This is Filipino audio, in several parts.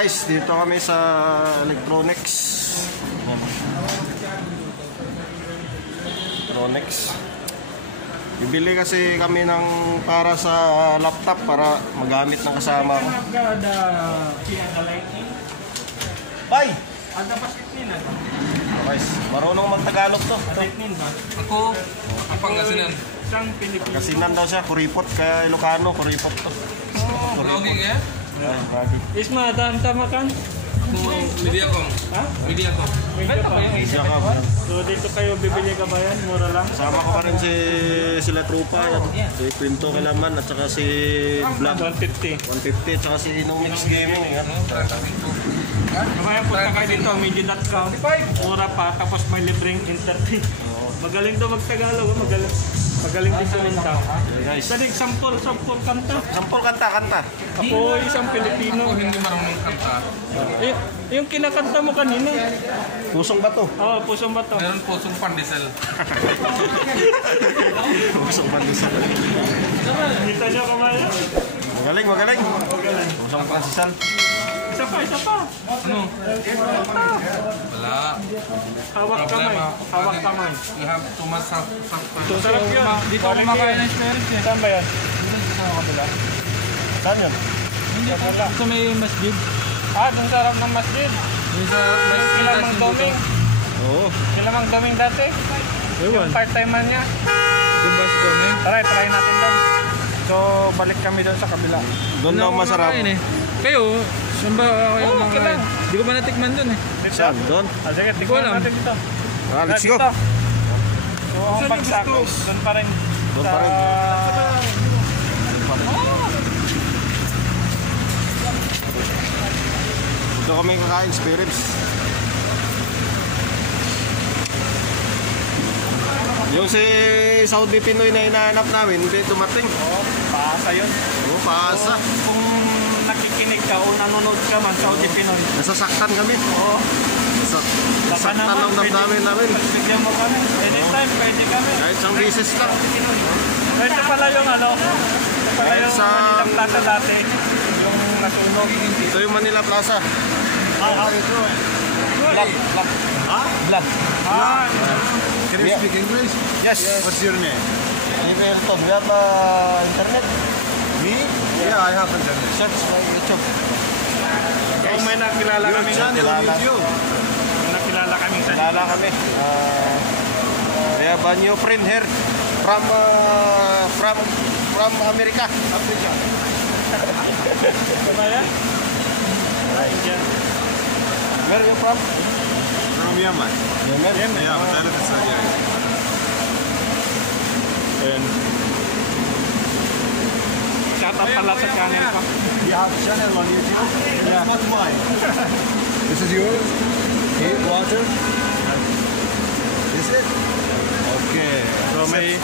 guys, dito kami sa electronics. Bibili kasi kami ng para sa laptop para magamit ng kasama ko. Bye! Guys, marunong mag-Tagalog to. Ako, Pangasinan. Pangasinan daw siya, kuripot. Kaya Ilocano, kuripot to. Vlogging ya? Isma, tama kan? Mediacom. Ha? Mediacom. Mediacom. So dito kayo bibili kabayan, mura lang. Sama ko pa rin sila Trupa, si Quinto Kalaman at saka si Black 150. 150 at saka si Inumix Gaming. Kabayan, punta kayo dito, media.com. Mura pa, tapos may libreng internet. Magaling daw mag-Tagalog, magaling din suminta. Guys, Saling sampol kanta. sampol kanta. Ako isang Pilipino. Ako hindi marunong kanta. Yung kinakanta mo kanina. Pusong Bato. Oo, Pusong Bato. Meron po sung pandesal. Pusong Pandesal. Kita nyo kabayan? Magaling. Pusong Pandesal. Isa pa. Ano? Wala. Hawak kamay. You have too much self. Sarap yun. Dito ako makain ng spirits eh. Saan ba yan? Dito sa kabila. Saan yun? Hindi ko wala. Sa may masjid. Dun sa harap ng masjid. Kila Mang Doming. Oo. Kila Mang Doming dati. Yung part-timer niya. Dumbas Doming. Try natin doon. So, balik kami doon sa kabila. Doon lang masarap. Kayo, saan ba kayo Okay lang. Hindi ko pa natikman doon eh. Saan? Doon? Sige, Di ko alam. natin dito. Let's go. So, ang bagsak, doon pa rin. Doon pa rin. Dito kami kakain spirits. Yung si Saudi Pinoy na hinahanap namin, hindi dumating. Paasa yun. Paasa. Kung nakikinig ka o nanonood ka man, Saudi Pinoy. Nasasaktan kami. Oo. Nasasaktan lang damdamin namin. Pagbigyan mo kami. Anytime, pwede kami. Kahit isang beses lang. Ito pala yung ito pala yung Manila Plaza dati. Yung nasunog. Ito yung Manila Plaza. Black. Black. Can you speak English? Yes. What's your name? Everton, we have internet. Me? Yeah, I have internet. Search my YouTube. Kung may nakilala Your kami. channel on YouTube. May nakilala kami sa Kilala kami. We have a new friend here from America. Africa. Kabayan? Indian. Where are you from? From Yemen. Yemen. Yeah, but I live in Saudi Arabia. Shout out pala sa channel ko. You have a channel on YouTube? Yeah. Not mine. This is yours? Here, water? Is it? Okay. So may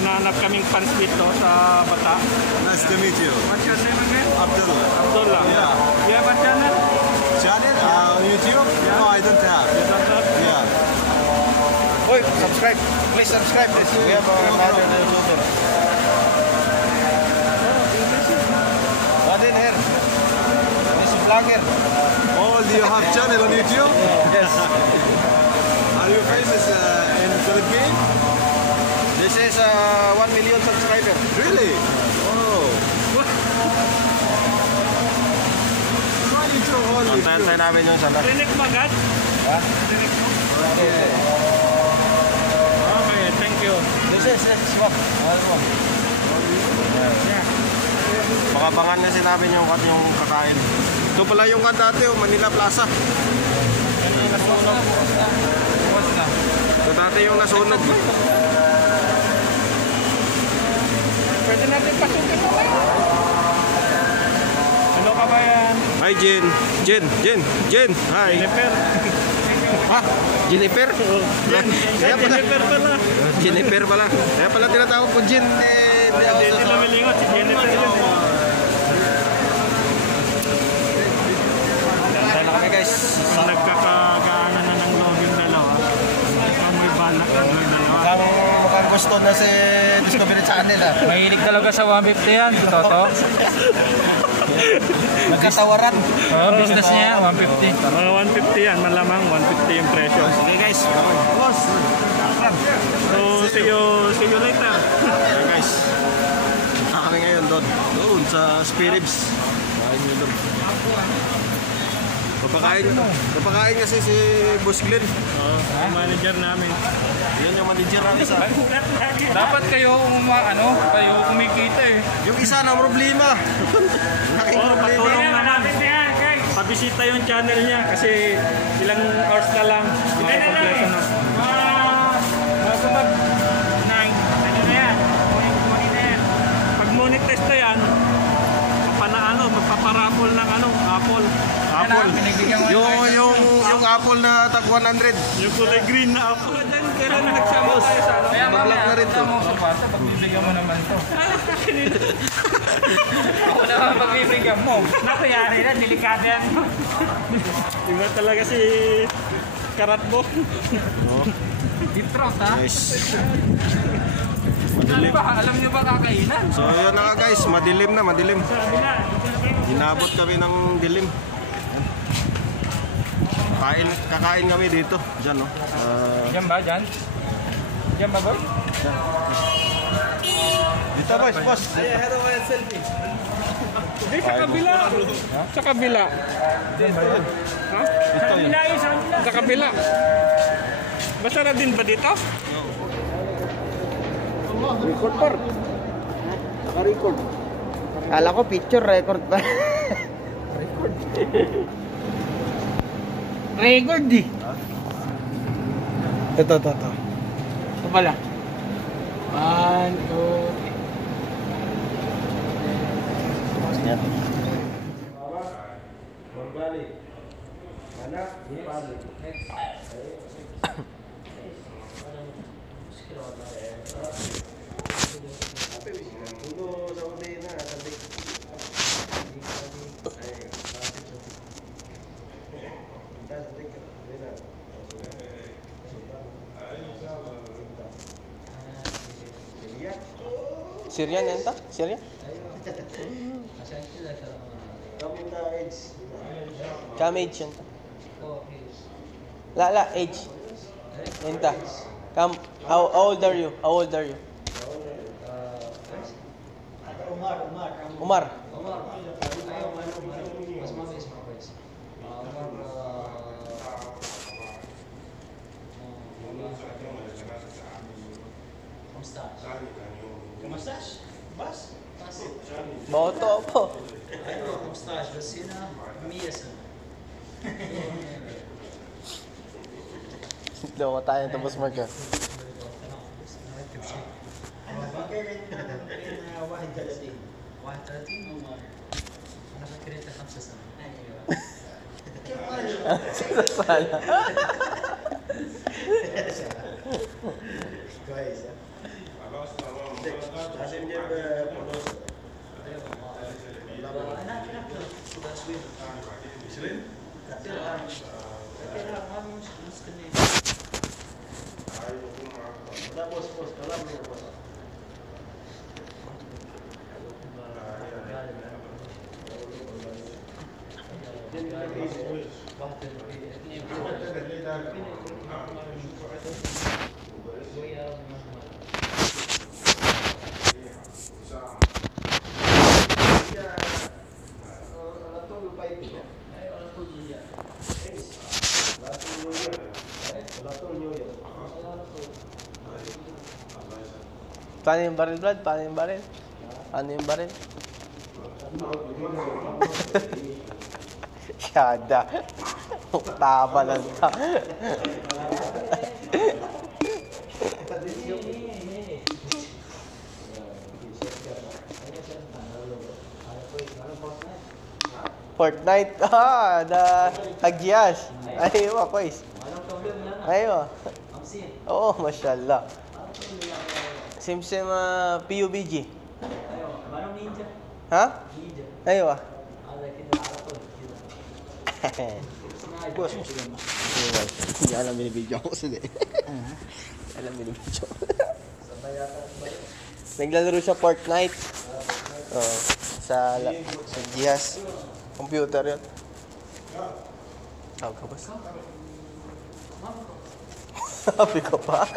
nahanap kaming fans dito sa Bata. Nice to meet you. What's your name again? Abdullah. Abdullah. Yeah. You have a channel? Channel on YouTube? No, I don't have. You don't have? Yeah. Oy, subscribe. Please subscribe. We have another YouTuber. What in here? This is vlogger. Oh, do you have channel on YouTube? Yes. Are you famous in Philippines? This is 1 million subscriber. Really? Oh. Why you so only? Antay namin yung sana. Rinig mo agad? Ha? Rinig mo? Okay. Okay, thank you. This is what? Yeah. Makabangan na sinabi yung kakain. Ito pala yung dati, Manila Plaza. Ito dati yung nasunog. Pwede natin pasukin mo kayo. Hello kabayan. Hi Jen. Hi. Jennifer. Ha? Jennifer? Jennifer pala. Jennifer pala. Kaya pala tinatawag ko Jen. Hindi ako Hindi sa... lumilingot si Jennifer yun. Kaya na kami guys. Nagkakagaano na ng loob yung dalawa. May balak ng dalawa. Mukhang gusto na si Discovery Channel ah. Mahilig talaga sa 150 yan, si Toto. Nagkatawaran. Business niya, 150. Mga 150 yan, malamang 150 yung presyo. Okay guys, boss. So, see you later. Okay guys. Kami ngayon doon sa Spirits. Kain nyo doon. Papakain kasi si Boss Glenn. Yung manager namin. Yan yung manager namin sa. Dapat kayo kayo kumikita eh. Yung isa na problema. Laking problema. Patulong naman. Pabisita yung channel niya kasi ilang hours na lang. Kompleto na. Bago pag monetize na yan, magpaparapol ng Apple. Yung Apple na tag 100. Yung kulay green na Apple. Kailan na nagsama tayo sa Mag-vlog na rin to. Pagbibigyan mo naman to. Ako naman pagbibigyan mo. Naku, yari na, delikado yan. Iba talaga si Karatbo. Deep throat ha? Nice. Alam niyo ba kakainan? So yun na nga guys, madilim. Inabot kami ng dilim. Kakain kami dito. Diyan no. Diyan ba? Diyan? Diyan ba boy? Dito boss. Hindi, sa kabila. Sa kabila. Ha? Sa kabila. Masarap din ba dito? Record par. Naka-record. Kala ko picture record pa. Record di. Ito. Ito pala. 1, 2, 3. Syrian enta? Syrian? Kam age enta? La age. Enta. Kam how old are you? Umar. Boto po. Daw tayo tapos marka. Sana. Paano yung baril, Brad? Paano yung baril? Syada. Taba lang ta. Fortnite. Agyas. Ayaw, kois. Ayaw. Oo, masyallah. Sim PUBG. Ha? Ayaw. Bos, hindi alam binibidyo ako sila. Alam binibidyo ako. Naglalaro siya Fortnite. Oh, sa Gihas. Computer yun. Tawag ka ba? Happy ka pa?